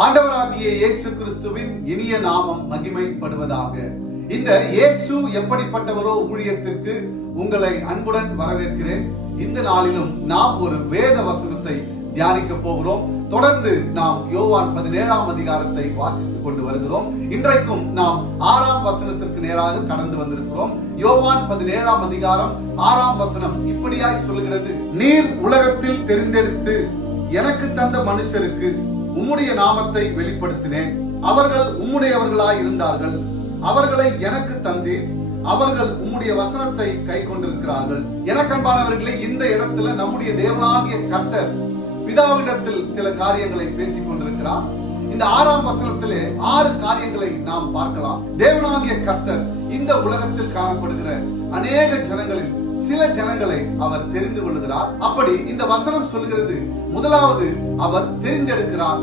ஆண்டவராகிய இயேசு கிறிஸ்துவின் இனிய நாமம் மகிமைப்படுவதாக. இந்த இயேசு எப்படிப்பட்டவரோ ஊழியத்திற்கு உங்களை அன்புடன் வரவேற்கிறேன். இந்த நாளிலும் நாம் ஒரு வேத வசனத்தை தியானிக்க போகிறோம். தொடர்ந்து நாம் யோவான் பதினேழாம் அதிகாரத்தை வாசித்துக் கொண்டு வருகிறோம். இன்றைக்கும் நாம் ஆறாம் வசனத்திற்கு நேராக கடந்து வந்திருக்கிறோம். யோவான் பதினேழாம் அதிகாரம் ஆறாம் வசனம் இப்படியாய் சொல்லுகிறது. நீர் உலகத்தில் தெரிந்தெடுத்து எனக்கு தந்த மனுஷருக்கு உம்முடைய நாமத்தை வெளிப்படுத்தினேன். அவர்கள் உம்முடையவர்களாய் இருந்தார்கள். அவர்களை எனக்கு தந்தீர். அவர்கள் உம்முடைய வசனத்தை கை கொண்டிருக்கிறார்கள். எனக்கன்பானவர்களே இந்த இடத்துல நம்முடைய தேவனாகிய கர்த்தர் பிதாவிடத்தில் சில காரியங்களை பேசிக் கொண்டிருக்கிறார். இந்த ஆறாம் வசனத்திலே ஆறு காரியங்களை நாம் பார்க்கலாம். தேவனாகிய கர்த்தர் இந்த உலகத்தில் காணப்படுகிற அநேக ஜனங்களில் சில ஜனங்களை அவர் தெரிந்து கொள்கிறார் அப்படி இந்த வசனம் சொல்கிறது முதலாவது அவர் தெரிந்தெடுக்கிறார்.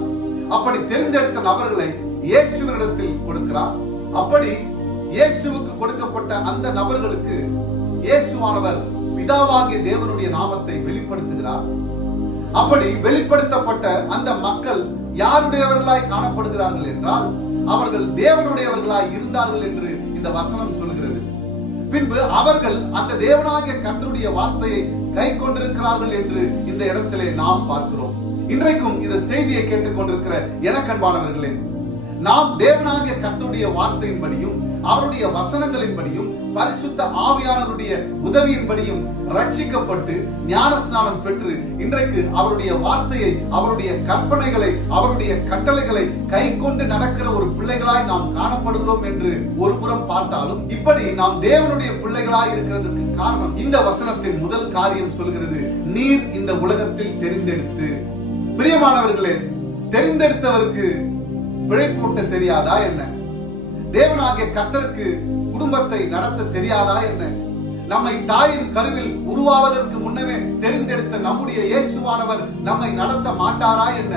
அப்படி தெரிந்தெடுத்த நபர்களை இயேசுவனிடத்தில் கொடுக்கிறார். அப்படி இயேசுவுக்கு கொடுக்கப்பட்ட அந்த நபர்களுக்கு இயேசுவானவர் பிதாவாகிய தேவனுடைய நாமத்தை வெளிப்படுத்துகிறார். அப்படி வெளிப்படுத்தப்பட்ட அந்த மக்கள் யாருடையவர்களாய் காணப்படுகிறார்கள் என்றால் அவர்கள் தேவனுடையவர்களாய் இருந்தார்கள் என்று இந்த வசனம் சொல்கிறது பின்பு அவர்கள் அந்த தேவனாகிய கத்தருடைய வார்த்தையை கை கொண்டிருக்கிறார்கள் என்று இந்த இடத்திலே நாம் பார்க்கிறோம். இன்றைக்கும் இந்த செய்தியை கேட்டுக்கொண்டிருக்கிற எனக்கன்பானவர்களே நாம் தேவனாகிய கத்தருடைய வார்த்தையின்படியும் அவருடைய வசனங்களின்படியும் பரிசுத்த ஆவியானவருடைய உதவியின்படியும் ரட்சிக்கப்பட்டு ஞான ஸ்நானம் பெற்று இன்றைக்கு அவருடைய வார்த்தையை அவருடைய கற்பனைகளை அவருடைய கட்டளைகளை கை கொண்டு நடக்கிற ஒரு பிள்ளைகளாய் நாம் காணப்படுகிறோம் என்று ஒரு புறம் பார்த்தாலும் இப்படி நாம் தேவனுடைய பிள்ளைகளாய் இருக்கிறதுக்கு காரணம் இந்த வசனத்தின் முதல் காரியம் சொல்கிறது நீர் இந்த உலகத்தில் தெரிந்தெடுத்து. பிரியமானவர்களே தெரிந்தெடுத்தவருக்கு பிழைப்பூட்ட தெரியாதா என்ன? தேவனாகிய கத்தருக்கு குடும்பத்தை நடத்த தெரியாதா என்ன? நம்மை தாயின் கருவில் உருவாவதற்கு முன்னமே தெரிந்தெடுத்த நம்முடைய இயேசுவானவர் நம்மை நடத்த மாட்டாரா என்ன?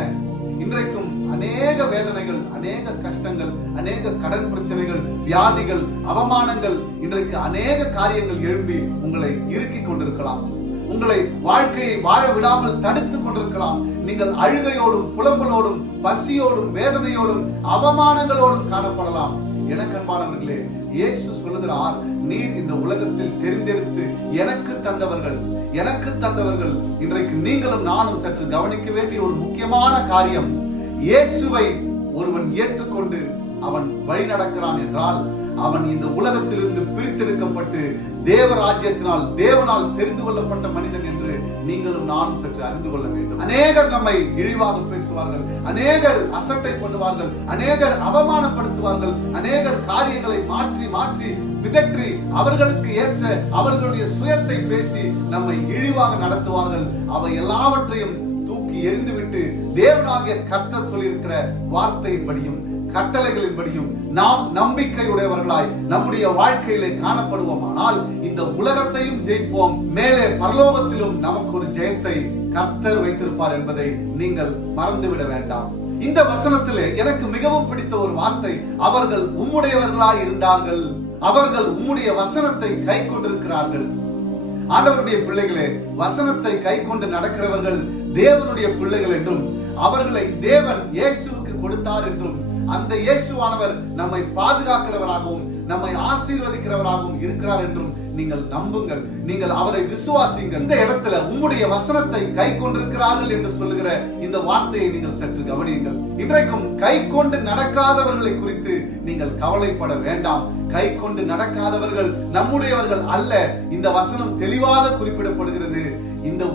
இன்றைக்கும் அநேக வேதனைகள் அநேக கஷ்டங்கள் அநேக கடன் பிரச்சனைகள் வியாதிகள் அவமானங்கள் இன்றைக்கு அநேக காரியங்கள் எழும்பி உங்களை இறுக்கிக் கொண்டிருக்கலாம். உங்களை வாழ்க்கையை வாழ விடாமல் தடுத்துக் கொண்டிருக்கலாம். நீங்கள் அழுகையோடும் புலம்பலோடும் பசியோடும் வேதனையோடும் அவமானங்களோடும் காணப்படலாம். எனக்கு அன்பானவர்களே இயேசு சொல்லுகிறார் நீர் இந்த உலகத்தில் தெரிந்தெடுத்து எனக்கு தந்தவர்கள் எனக்கு தந்தவர்கள். இன்றைக்கு நீங்களும் நானும் சற்று கவனிக்க வேண்டிய ஒரு முக்கியமான காரியம் இயேசுவை ஒருவன் ஏற்றுக்கொண்டு அவன் வழி நடக்கிறான் என்றால் அவன் இந்த உலகத்திலிருந்து பிரித்தெடுக்கப்பட்டு தேவராஜ்யத்தினால் தேவனால் தெரிந்து கொள்ளப்பட்ட மனிதன் என்று நீங்களும் நானும் சற்று அறிந்து கொள்ள வேண்டும். அநேகர் நம்மை இழிவாக பேசுவார்கள் அநேகர் அசட்டை பண்ணுவார்கள் அநேகர் அவமானப்படுத்துவார்கள் அநேகர் காரியங்களை மாற்றி மாற்றி விதற்றி அவர்களுக்கு ஏற்ற அவர்களுடைய சுயத்தை பேசி நம்மை இழிவாக நடத்துவார்கள். அவை எல்லாவற்றையும் தூக்கி எறிந்துவிட்டு தேவனாகிய கர்த்தர் சொல்லியிருக்கிற வார்த்தையின்படியும் கட்டளைகளின்படியும் நாம் நம்பிக்கையுடையவர்களாய் நம்முடைய வாழ்க்கையிலே காணப்படுவோமானால் இந்த உலகத்தையும் ஜெயிப்போம். மேலே பரலோகத்திலும் நமக்கு ஒரு ஜெயத்தை கர்த்தர் வைத்திருப்பார் என்பதை நீங்கள் மறந்துவிட வேண்டாம். இந்த வசனத்திலே எனக்கு மிகவும் பிடித்த ஒரு வார்த்தை அவர்கள் உம்முடையவர்களாய் இருந்தார்கள். அவர்கள் உம்முடைய வசனத்தை கை கொண்டிருக்கிறார்கள் ஆண்டவருடைய பிள்ளைகளே வசனத்தை கை கொண்டு நடக்கிறவர்கள் தேவனுடைய பிள்ளைகள் என்றும் அவர்களை தேவன் இயேசுவுக்கு கொடுத்தார் என்றும் அந்த இயேசுவானவர் நம்மை பாதுகாக்கிறவராகவும் நம்மை ஆசீர்வதிக்கிறவராகவும் இருக்கிறார் என்றும் நீங்கள் நம்புங்கள். நீங்கள் அவரை விசுவாசிங்கள் இந்த இடத்துல உங்களுடைய வசனத்தை கை கொண்டிருக்கிறார்கள் என்று சொல்லுகிற இந்த வார்த்தையை நீங்கள் சற்று கவனியுங்கள். இன்றைக்கும் கை கொண்டு நடக்காதவர்களை குறித்து நீங்கள் கவலைப்பட வேண்டாம். கை கொண்டு நடக்காதவர்கள் நம்முடையவர்கள் அல்ல. இந்த வசனம் தெளிவாக குறிப்பிடப்படுகிறது.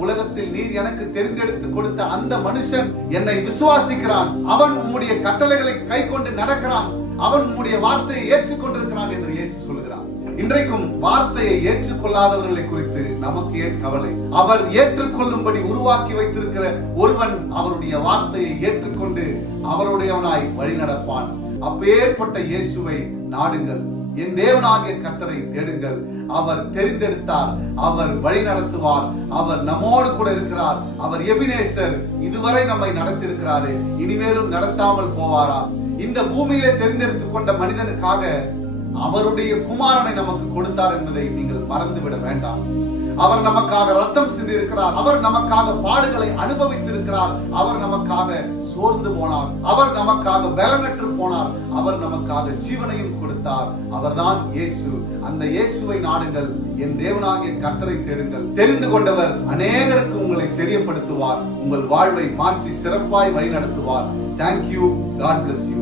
உலகத்தில் நீர் எனக்கு தெரிந்தெடுத்து கொடுத்த அந்த மனுஷன் என்னை விசுவாசிக்கிறான். அவன் உம்முடைய கட்டளைகளை கை கொண்டு நடக்கிறான். அவன் உம்முடைய வார்த்தையை ஏற்றுக்கொண்டிருக்கிறான் என்று இயேசு சொல்கிறான் இன்றைக்கும் வார்த்தையை ஏற்றுக்கொள்ளாதவர்களை குறித்து நமக்கு ஏன் கவலை? அவர் ஏற்றுக்கொள்ளும்படி உருவாக்கி வைத்திருக்கிற ஒருவன் அவருடைய வார்த்தையை ஏற்றுக்கொண்டு அவருடையவனாய் வழி நடப்பான் அப்பேற்பட்ட இயேசுவை நாடுங்கள். என் தேவனாகிய கட்டளை தேடுங்கள். அவர் தெரிந்தெடுத்தார். அவர் வழி நடத்துவார். அவர் நம்மோடு கூட இருக்கிறார். அவர் எபினேசர் இதுவரை நம்மை நடத்திருக்கிறாரு இனிமேலும் நடத்தாமல் போவாரா? இந்த பூமியிலே தெரிந்தெடுத்துக் கொண்ட மனிதனுக்காக அவருடைய குமாரனை நமக்கு கொடுத்தார் என்பதை நீங்கள் மறந்துவிட வேண்டாம். அவர் நமக்காக ரத்தம் சிந்திருக்கிறார் அவர் நமக்காக பாடுகளை அனுபவித்திருக்கிறார். அவர் நமக்காக சோர்ந்து போனார். அவர் நமக்காக பலனற்று போனார். அவர் நமக்காக ஜீவனையும் கொடுத்தார். அவர்தான் இயேசு. அந்த இயேசுவை நாடுங்கள். என் தேவனாகிய கர்த்தரை தேடுங்கள். தெரிந்து கொண்டவர் அநேகருக்கு உங்களை தெரியப்படுத்துவார். உங்கள் வாழ்வை மாற்றி சிறப்பாய் வழி நடத்துவார் தேங்க்யூ காட் பிளஸ் யூ